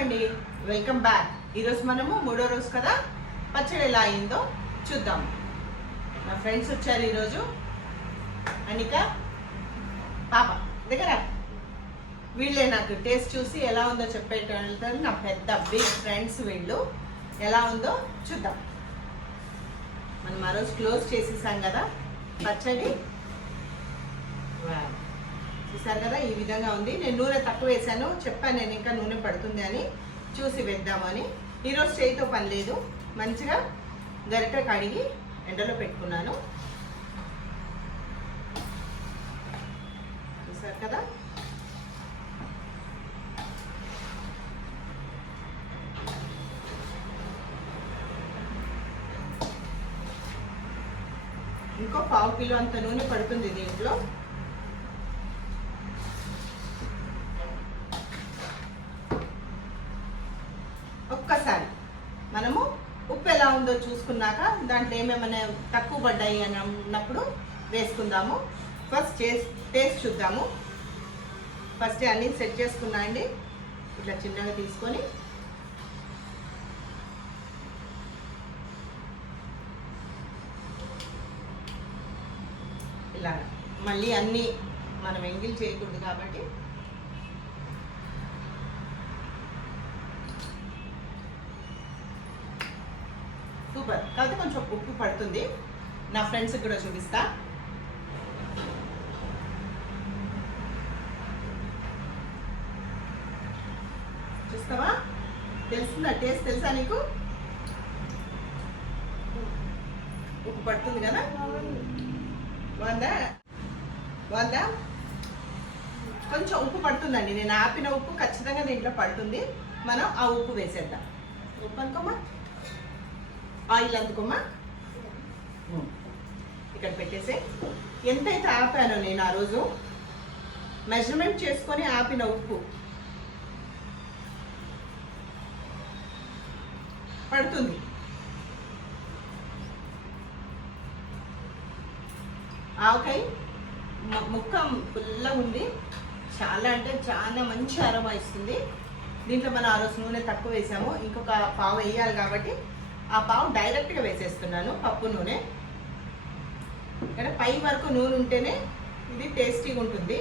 అండి, welcome back. ఈరోజు మనము 3వ రోజు కదా, పచ్చడి ఎలా అయిందో చూద్దాం. నా ఫ్రెండ్స్ వచ్చారు ఈరోజు. అనిక, పాప దగ్గర వీళ్ళే నాకు టేస్ట్ చూసి ఎలా ఉందో చెప్పేటప్పుడు నా పెద్ద బిగ్ ఫ్రెండ్స్. వీళ్ళు ఎలా ఉందో చూద్దాం. మనం ఆ రోజు క్లోజ్ చేసేసాం కదా పచ్చడి. చూసారు కదా, ఈ విధంగా ఉంది. నేను నూనె తక్కువ వేసాను, చెప్పాను నేను ఇంకా నూనె పడుతుంది అని, చూసి వేద్దామని. ఈరోజు చేయితో పని లేదు, మంచిగా గరిటె కడిగి ఎండలో పెట్టుకున్నాను. చూసారు కదా, ఇంకో 1/2 కిలో అంత నూనె పడుతుంది దీంట్లో. ఒక్కసారి మనము ఉప్పు ఎలా ఉందో చూసుకున్నాక దాంట్లో ఏమేమైనా తక్కువ పడ్డాయి అని అన్నప్పుడు వేసుకుందాము. ఫస్ట్ టేస్ట్ చూద్దాము. ఫస్ట్ అన్నీ సెట్ చేసుకున్నా అండి. ఇట్లా చిన్నగా తీసుకొని ఇలా మళ్ళీ అన్నీ మనం ఎంగిల్ చేయకూడదు కాబట్టి సూపర్. కాకపోతే కొంచెం ఉప్పు పడుతుంది. నా ఫ్రెండ్స్కి కూడా చూపిస్తా. చూస్తావా, తెలుస్తుందా? టేస్ట్ తెలుసా నీకు? ఉప్పు పడుతుంది కదా, బాగుందా? బాగుందా? కొంచెం ఉప్పు పడుతుందండి. నేను ఆపిన ఉప్పు ఖచ్చితంగా దీంట్లో పడుతుంది. మనం ఆ ఉప్పు వేసేద్దాం. ఉప్పు అనుకోమా, ఆయిల్ అందుకోమా, ఇక్కడ పెట్టేసి. ఎంతైతే ఆపానో నేను ఆ రోజు మెజర్మెంట్ చేసుకొని ఆపిన ఉప్పు పడుతుంది. ఆవకాయ ముక్క ఫుల్గా ఉంది, చాలా అంటే చాలా మంచి అరోమా ఇస్తుంది. దీంట్లో మనం ఆ రోజు నూనె తక్కువ వేసాము, ఇంకొక పావు వేయాలి కాబట్టి ఆ పావు డైరెక్ట్గా వేసేస్తున్నాను. పప్పు నూనె ఇక్కడ పై వరకు నూనె ఉంటేనే ఇది టేస్టీగా ఉంటుంది.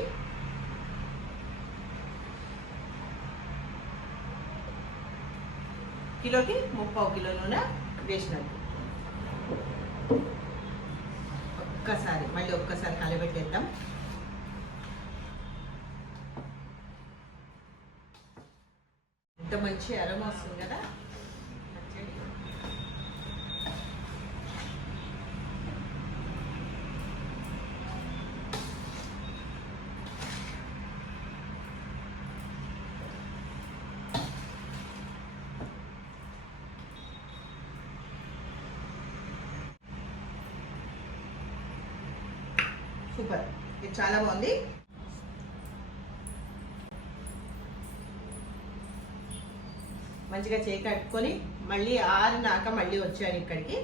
కిలోకి 3/4 కిలో నూనె వేసినట్టు. మళ్ళీ ఒక్కసారి కలబెట్టేద్దాం. ఎంత మంచి అరోమా వస్తుంది కదా. సూపర్, ఇది చాలా బాగుంది. మంచిగా చేయి కట్టుకొని మళ్ళీ ఆరినాక మళ్ళీ వచ్చాను ఇక్కడికి.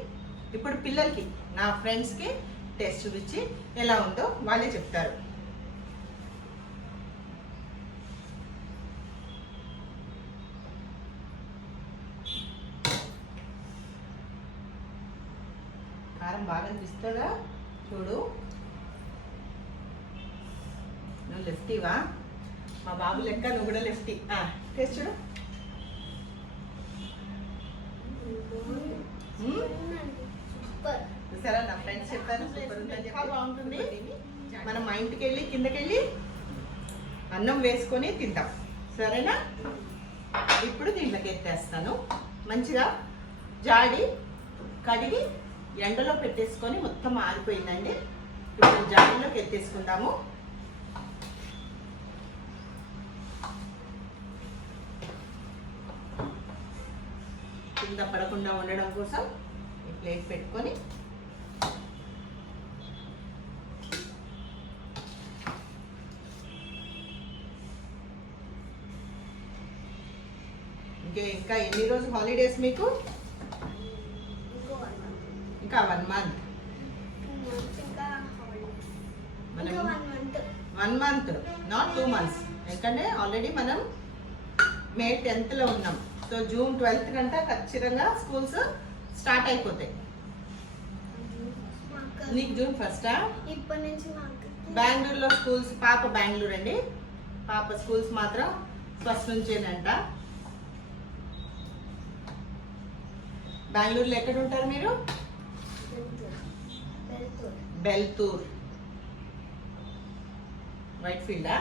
ఇప్పుడు పిల్లలకి, నా ఫ్రెండ్స్కి టేస్ట్ చూపించి ఎలా ఉందో వాళ్ళే చెప్తారు. కారం బాగా అనిపిస్తుందా? చూడు, నువ్వు లెఫ్టీవా? మా బాబు లెక్క నువ్వు కూడా లెఫ్టీ. టేస్ట్ చూడు. చూసారా, నా ఫ్రెండ్స్ చెప్పారు సూపర్ ఉందని చెప్పి. బాగుంటుంది. మనం మా ఇంటికి వెళ్ళి కిందకెళ్ళి అన్నం వేసుకొని తింటాం, సరేనా? ఇప్పుడు దీంట్లోకి ఎత్తేస్తాను. మంచిగా జాడి కడిగి ఎండలో పెట్టేసుకొని మొత్తం ఆరిపోయిందండి. ఇప్పుడు జాడీలోకి ఎత్తేసుకుందాము. కింద పడకుండా ఉండడం కోసం ఈ ప్లేట్ పెట్టుకొని ఇంకా ఎన్ని రోజు హాలిడేస్ మీకు? ఇంకా 1 మంత్. మనం 1 మంత్, నాట్ 2 months. ఎందుకంటే ఆల్రెడీ మనం మే 10th ఉన్నాం. సో జూన్ 12th కంటే ఖచ్చితంగా స్కూల్స్ స్టార్ట్ అయిపోతాయి. నీకు జూన్ 1st ఇప్పటి నుంచి బెంగళూరులో స్కూల్స్, పాప బెంగళూరు అండి, పాప స్కూల్స్ మాత్రం 1st నుంచేనంట. బెంగళూరులో ఎక్కడ ఉంటారు మీరు? బెల్తూర్. వైట్ ఫీల్డా?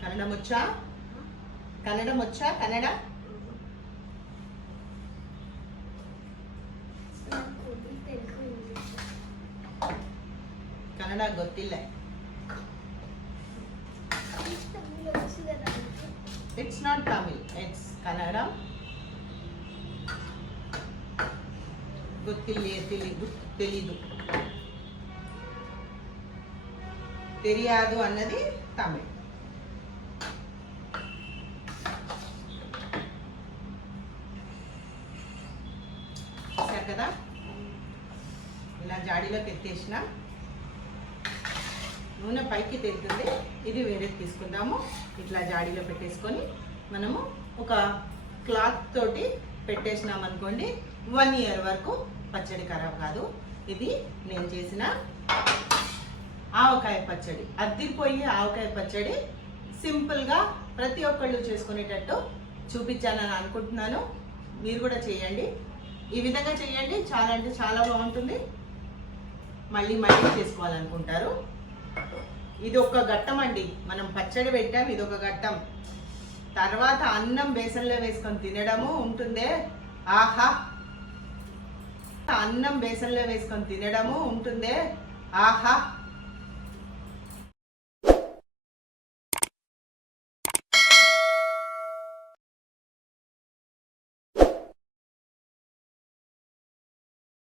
కన్నడం వచ్చా? కన్నడం వచ్చా? కన్నడ ಕನ್ನಡ ಗೊತ್ತಿಲ್ಲ. It's not Tamil, it's Kannada. తెలీదు తెలియదు అన్నది తమిళ్. చూసారు కదా, ఇలా జాడీలోకి ఎత్తేసిన నూనె పైకి తేలుతుంది. ఇది వేరే తీసుకుందాము. ఇట్లా జాడీలో పెట్టేసుకొని మనము ఒక క్లాత్ తోటి పెట్టేసినాం అనుకోండి, 1 year వరకు పచ్చడి ఖరాబ్ కాదు. ఇది నేను చేసిన ఆవకాయ పచ్చడి, అద్దిపోయి ఆవకాయ పచ్చడి. సింపుల్గా ప్రతి ఒక్కళ్ళు చేసుకునేటట్టు చూపించానని అనుకుంటున్నాను. మీరు కూడా చేయండి, ఈ విధంగా చేయండి. చాలా అంటే చాలా బాగుంటుంది. మళ్ళీ మళ్ళీ చేసుకోవాలనుకుంటారు. ఇది ఒక ఘట్టం అండి, మనం పచ్చడి పెట్టాం, ఇది ఒక ఘట్టం. తర్వాత అన్నం బేసన్లో వేసుకొని తినడము ఉంటుందే, ఆహా! అన్నం బేసన్లో వేసుకొని తినడము ఉంటుందే, ఆహా!